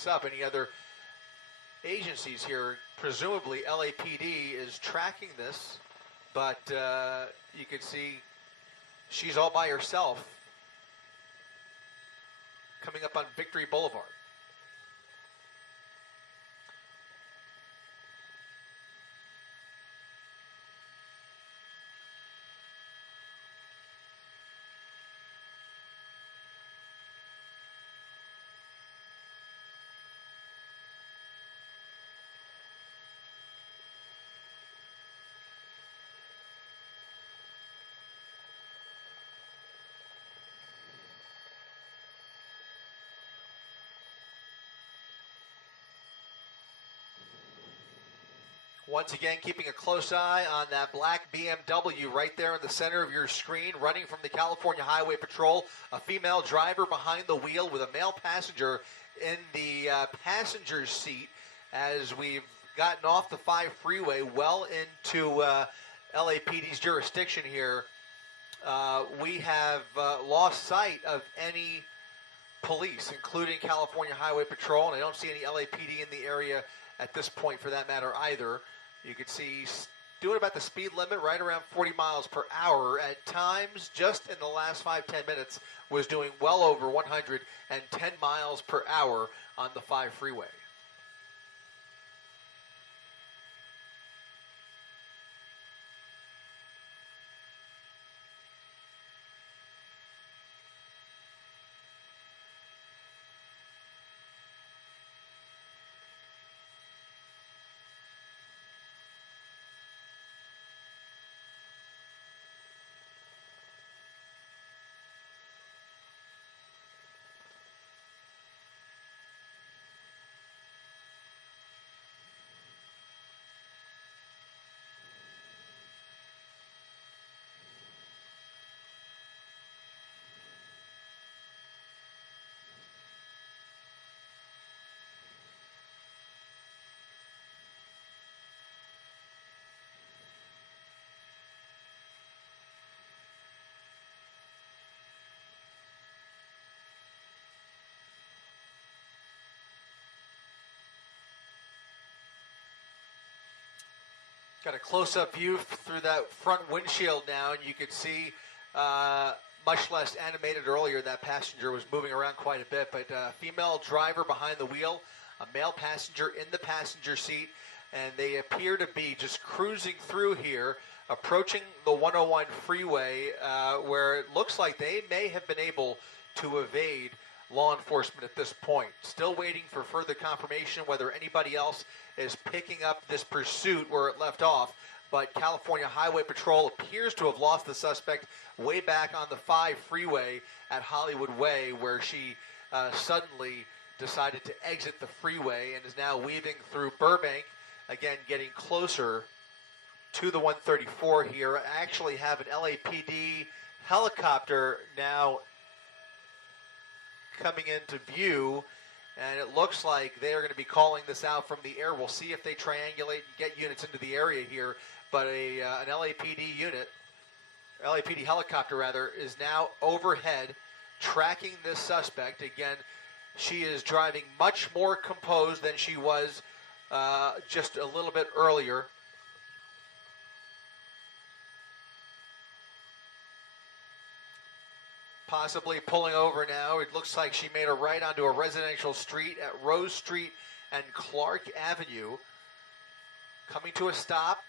this up. Any other agencies here? Presumably LAPD is tracking this, but you can see she's all by herself coming up on Victory Boulevard. Once again, keeping a close eye on that black BMW right there in the center of your screen, running from the California Highway Patrol. A female driver behind the wheel with a male passenger in the passenger seat as we've gotten off the 5 freeway well into LAPD's jurisdiction here. We have lost sight of any police, including California Highway Patrol, and I don't see any LAPD in the area at this point for that matter either. You can see doing about the speed limit, right around 40 miles per hour. At times, just in the last 5-10 minutes, was doing well over 110 miles per hour on the 5 freeway. Got a close-up view through that front windshield now, and you can see, much less animated earlier, that passenger was moving around quite a bit, but female driver behind the wheel, a male passenger in the passenger seat, and they appear to be just cruising through here, approaching the 101 freeway, where it looks like they may have been able to evade law enforcement at this point. Still waiting for further confirmation whether anybody else is picking up this pursuit where it left off, but California Highway Patrol appears to have lost the suspect way back on the 5 freeway at Hollywood Way, where she suddenly decided to exit the freeway and is now weaving through Burbank, again getting closer to the 134 here. I actually have an LAPD helicopter now coming into view, and it looks like they are going to be calling this out from the air. We'll see if they triangulate and get units into the area here, but an LAPD unit, LAPD helicopter rather, is now overhead tracking this suspect. Again, she is driving much more composed than she was just a little bit earlier. Possibly pulling over now. It looks like she made a right onto a residential street at Rose Street and Clark Avenue. Coming to a stop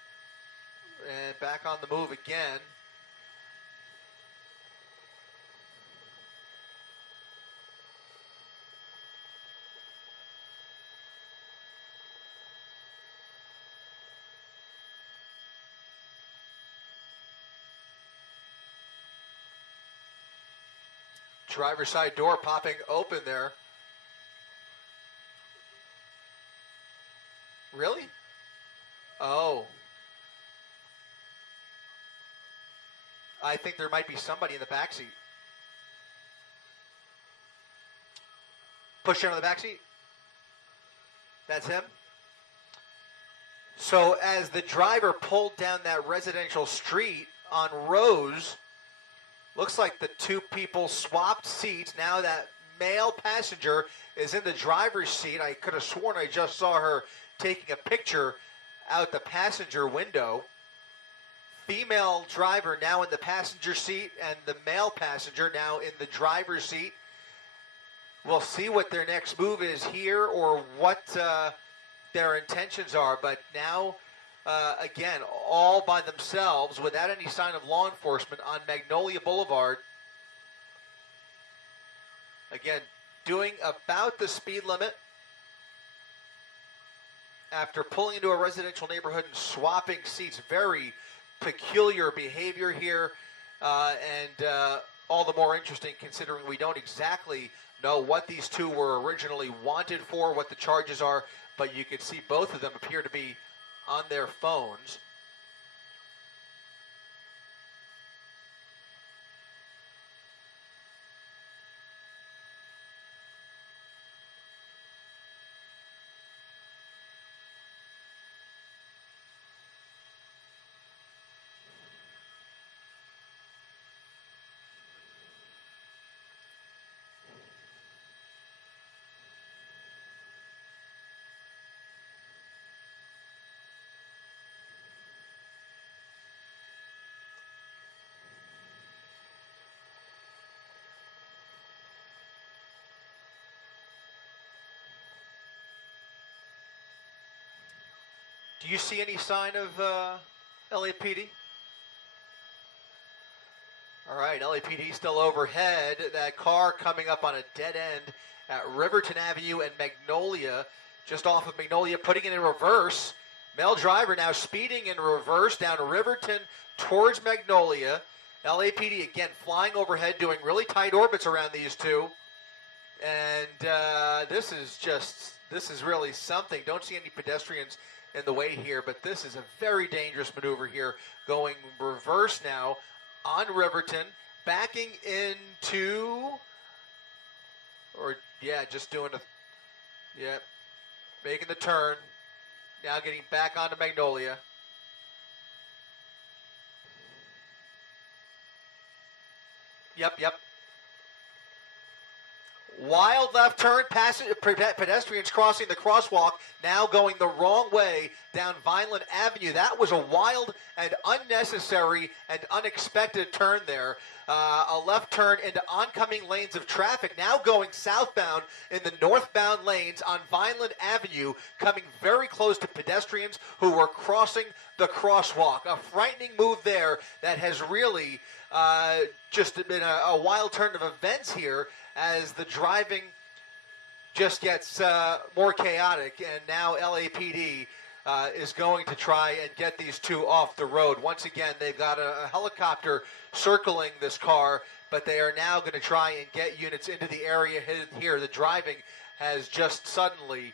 and back on the move again. Driver's side door popping open there. Really? Oh. I think there might be somebody in the backseat. Push down to the backseat. That's him. So as the driver pulled down that residential street on Rose, looks like the two people swapped seats. Now that male passenger is in the driver's seat. I could have sworn I just saw her taking a picture out the passenger window. Female driver now in the passenger seat, and the male passenger now in the driver's seat. We'll see what their next move is here, or what their intentions are. But now, again, all by themselves, without any sign of law enforcement on Magnolia Boulevard. Again, doing about the speed limit after pulling into a residential neighborhood and swapping seats. Very peculiar behavior here, and all the more interesting considering we don't exactly know what these two were originally wanted for, what the charges are, but you can see both of them appear to be on their phones. Do you see any sign of LAPD? All right, LAPD still overhead. That car coming up on a dead end at Riverton Avenue and Magnolia, just off of Magnolia, putting it in reverse. Male driver now speeding in reverse down Riverton towards Magnolia. LAPD again flying overhead, doing really tight orbits around these two. And this is really something. Don't see any pedestrians in the way here, but this is a very dangerous maneuver here, going reverse now on Riverton, backing into, or yeah, just doing making the turn, now getting back onto Magnolia. Yep. Wild left turn, pedestrians crossing the crosswalk, now going the wrong way down Vineland Avenue. That was a wild and unnecessary and unexpected turn there. A left turn into oncoming lanes of traffic, now going southbound in the northbound lanes on Vineland Avenue, coming very close to pedestrians who were crossing the crosswalk. A frightening move there that has really just been a wild turn of events here, as the driving just gets more chaotic, and now LAPD is going to try and get these two off the road. Once again, they've got a helicopter circling this car, but they are now going to try and get units into the area here. The driving has just suddenly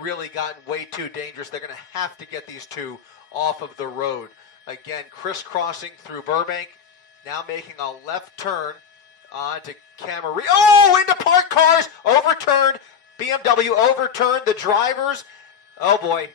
really gotten way too dangerous. They're going to have to get these two off of the road. Again, crisscrossing through Burbank, now making a left turn onto Camarillo. Oh, into parked cars, overturned. BMW overturned the drivers. Oh boy.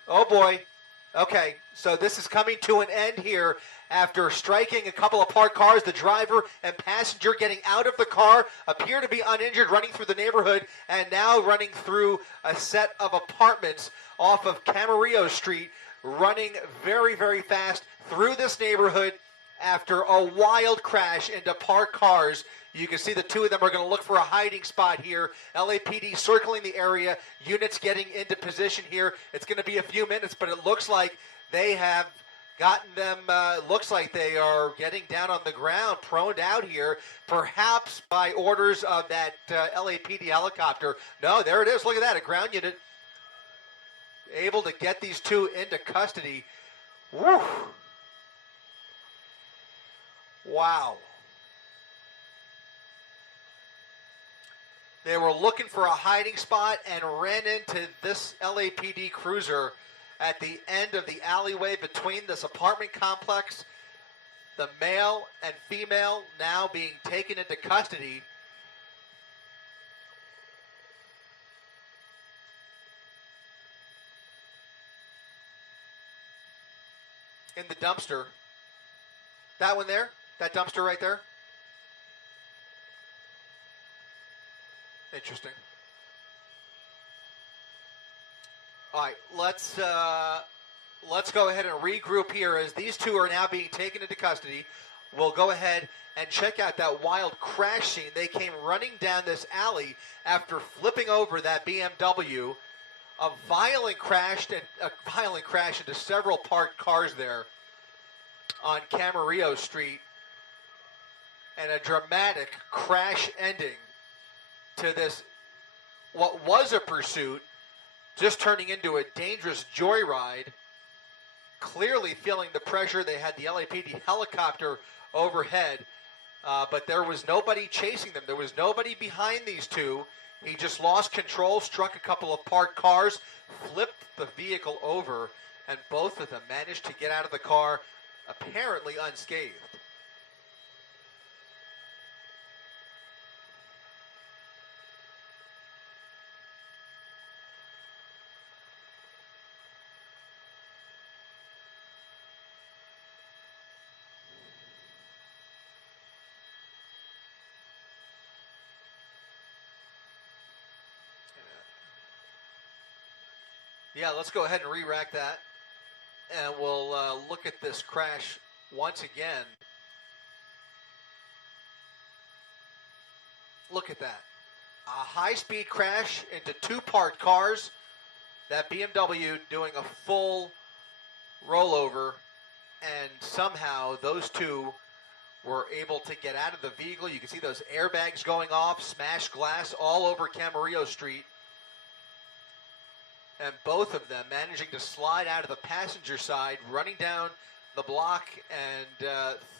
Okay, so this is coming to an end here after striking a couple of parked cars. The driver and passenger getting out of the car appear to be uninjured, running through the neighborhood, and now running through a set of apartments off of Camarillo Street, running very, very fast through this neighborhood after a wild crash into parked cars. You can see the two of them are going to look for a hiding spot here. LAPD circling the area, units getting into position here. It's going to be a few minutes, but it looks like they have gotten them, looks like they are getting down on the ground, proned out here, perhaps by orders of that LAPD helicopter. No, there it is. Look at that, a ground unit able to get these two into custody. Woo! Wow. They were looking for a hiding spot and ran into this LAPD cruiser at the end of the alleyway between this apartment complex. The male and female now being taken into custody. In the dumpster. That one there? That dumpster right there? Interesting. All right, let's go ahead and regroup here as these two are now being taken into custody. We'll go ahead and check out that wild crash scene. They came running down this alley after flipping over that BMW. A violent crash into several parked cars there on Camarillo Street, and a dramatic crash ending to this, what was a pursuit, just turning into a dangerous joyride. Clearly feeling the pressure. They had the LAPD helicopter overhead, but there was nobody chasing them. There was nobody behind these two. He just lost control, struck a couple of parked cars, flipped the vehicle over, and both of them managed to get out of the car apparently unscathed. Yeah, let's go ahead and re-rack that, and we'll look at this crash once again. Look at that. A high-speed crash into two parked cars. That BMW doing a full rollover, and somehow those two were able to get out of the vehicle. You can see those airbags going off, smashed glass all over Camarillo Street. And both of them managing to slide out of the passenger side, running down the block and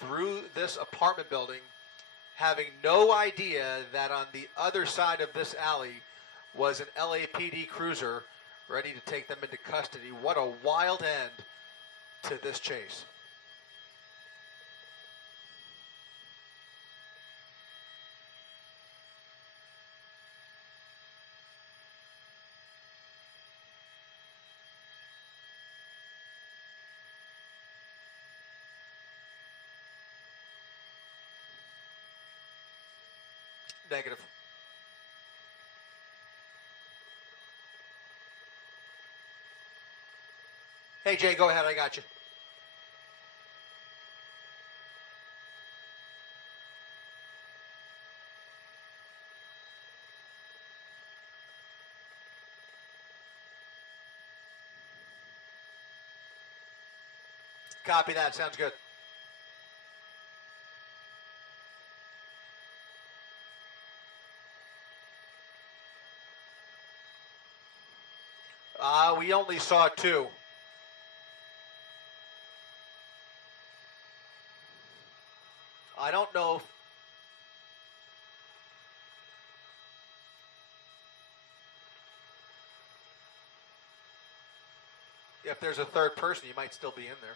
through this apartment building, having no idea that on the other side of this alley was an LAPD cruiser ready to take them into custody. What a wild end to this chase. Negative. Hey, Jay, go ahead. I got you. Copy that. Sounds good. We only saw two. I don't know if there's a third person. You might still be in there.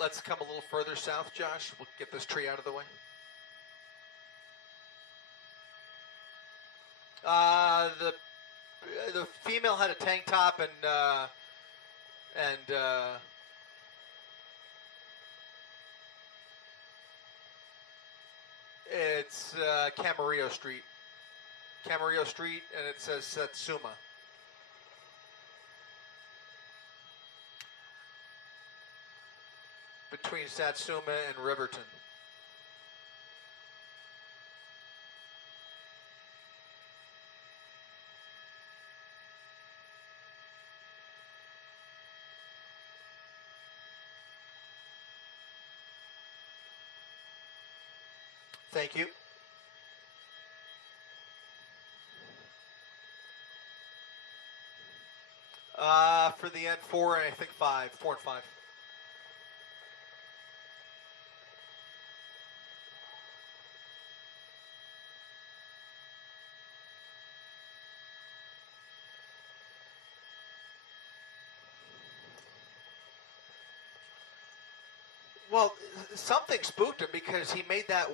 Let's come a little further south, Josh. We'll get this tree out of the way. The female had a tank top and it's Camarillo Street. Camarillo Street, and it says Satsuma. Between Satsuma and Riverton. Thank you. For the N4, I think 5, 4 and 5. Well, something spooked him because he made that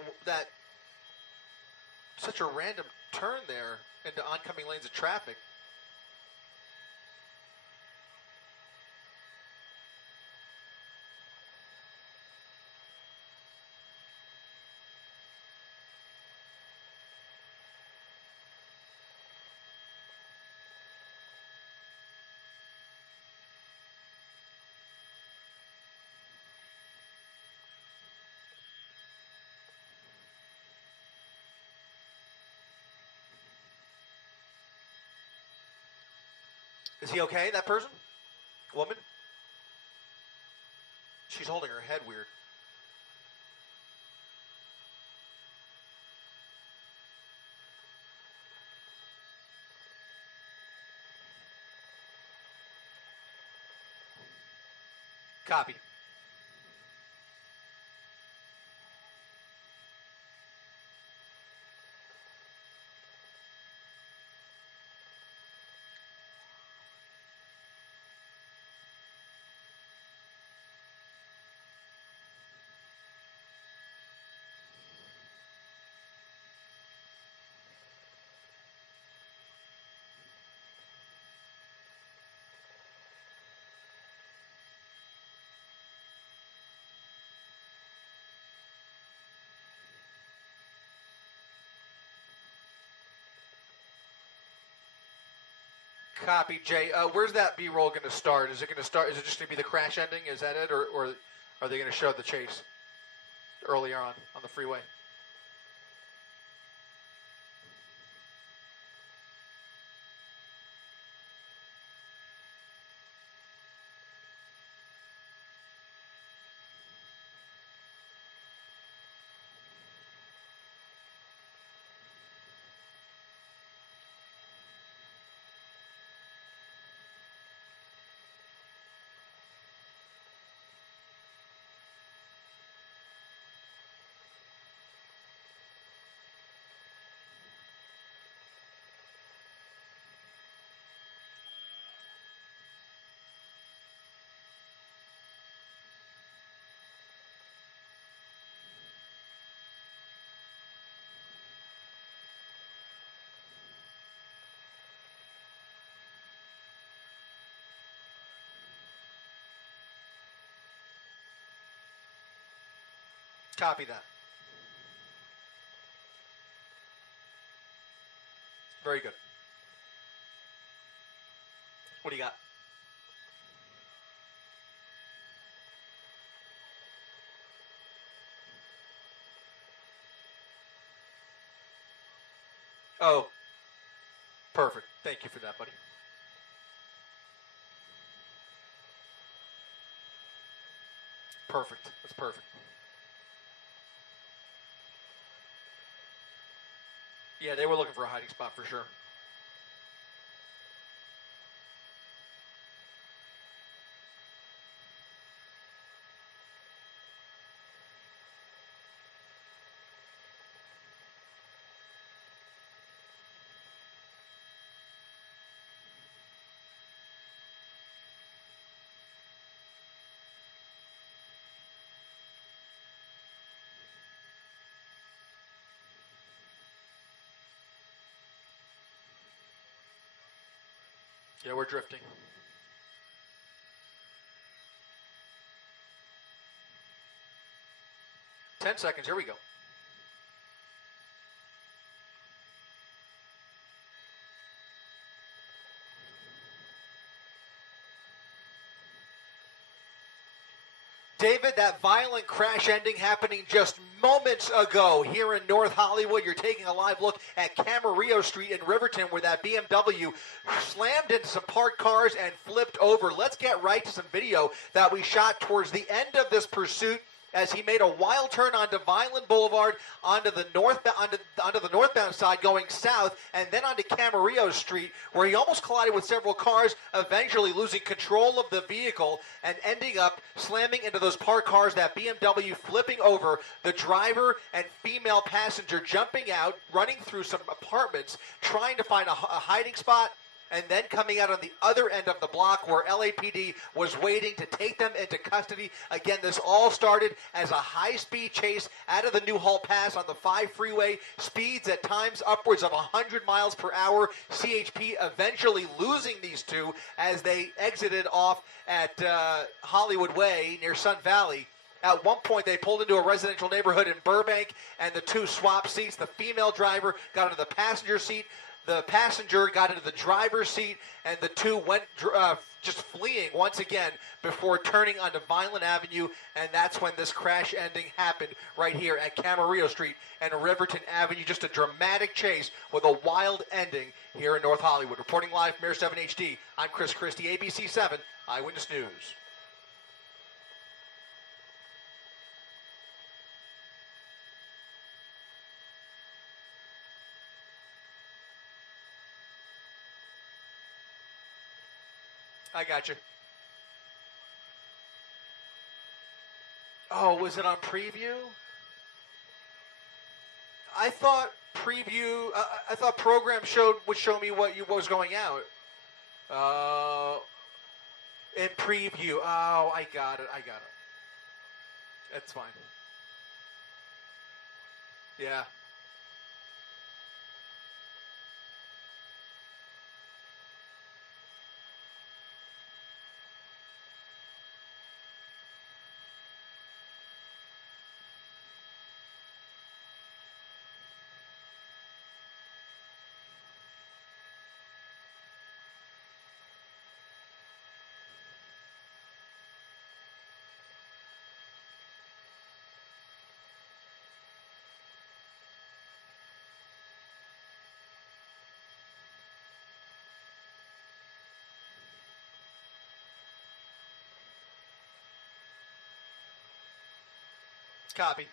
such a random turn there into oncoming lanes of traffic. Is he okay, that person? Woman? She's holding her head weird. Copy. Copy, Jay. Where's that B-roll going to start? Is it going to start? Is it just going to be the crash ending? Is that it, or are they going to show the chase earlier on the freeway? Copy that. Very good. What do you got? Oh, perfect. Thank you for that, buddy. Perfect. That's perfect. Yeah, they were looking for a hiding spot for sure. Yeah, we're drifting. Ten seconds. Here we go. David, that violent crash ending happening just moments ago here in North Hollywood. You're taking a live look at Camarillo Street in Riverton where that BMW slammed into some parked cars and flipped over. Let's get right to some video that we shot towards the end of this pursuit as he made a wild turn onto Vineland Boulevard onto the northbound side going south, and then onto Camarillo Street, where he almost collided with several cars, eventually losing control of the vehicle and ending up slamming into those parked cars, that BMW flipping over, the driver and female passenger jumping out, running through some apartments, trying to find a hiding spot. and then coming out on the other end of the block where LAPD was waiting to take them into custody. Again, this all started as a high-speed chase out of the Newhall Pass on the 5 freeway, speeds at times upwards of 100 miles per hour. CHP eventually losing these two as they exited off at Hollywood Way near Sun Valley. At one point, they pulled into a residential neighborhood in Burbank, and the two swapped seats. The female driver got into the passenger seat. The passenger got into the driver's seat, and the two went just fleeing once again before turning onto Vineland Avenue, and that's when this crash ending happened right here at Camarillo Street and Riverton Avenue. Just a dramatic chase with a wild ending here in North Hollywood. Reporting live from Air 7 HD, I'm Chris Christie, ABC 7 Eyewitness News. I got you. Oh, was it on preview? I thought preview. I thought program would show me what was going out. In preview. Oh, I got it. That's fine. Yeah. Copy.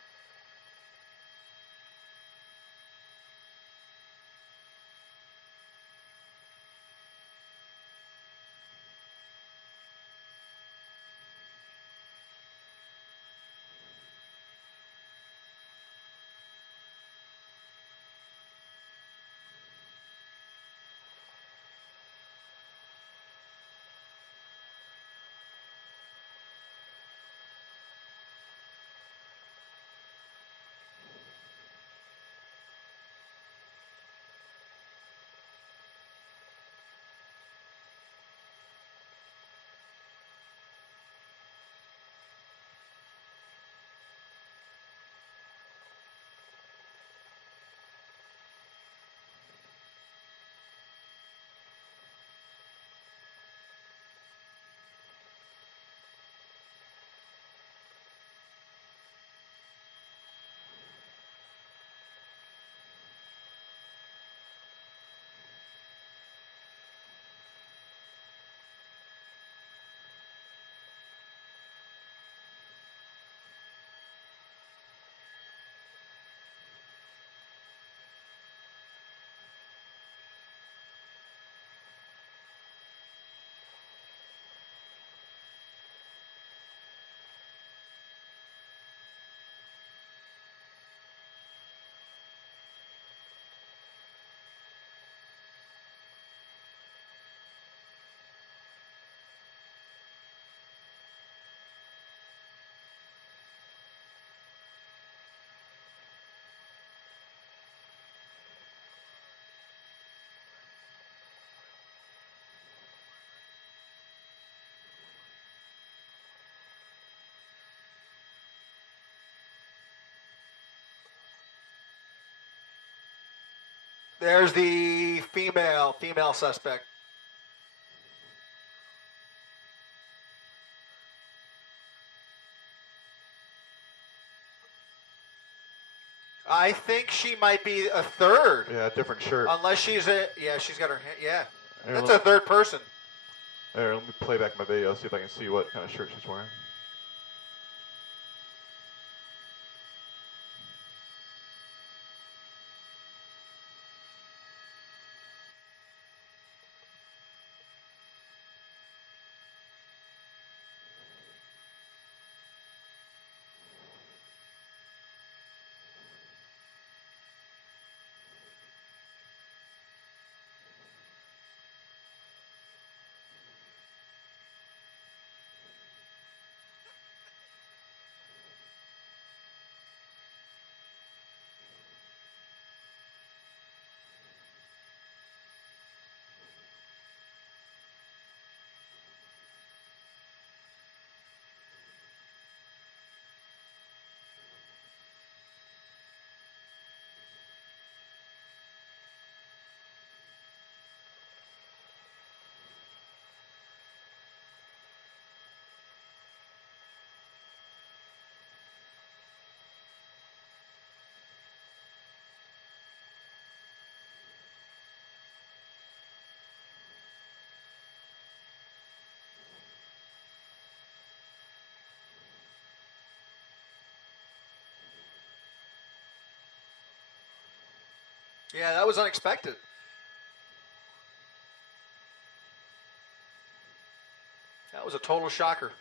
There's the female suspect. I think she might be a third. Yeah, different shirt. Unless she's she's got her hand. Yeah, that's a third person. There, let me play back my video, see if I can see what kind of shirt she's wearing. Yeah, that was unexpected. That was a total shocker.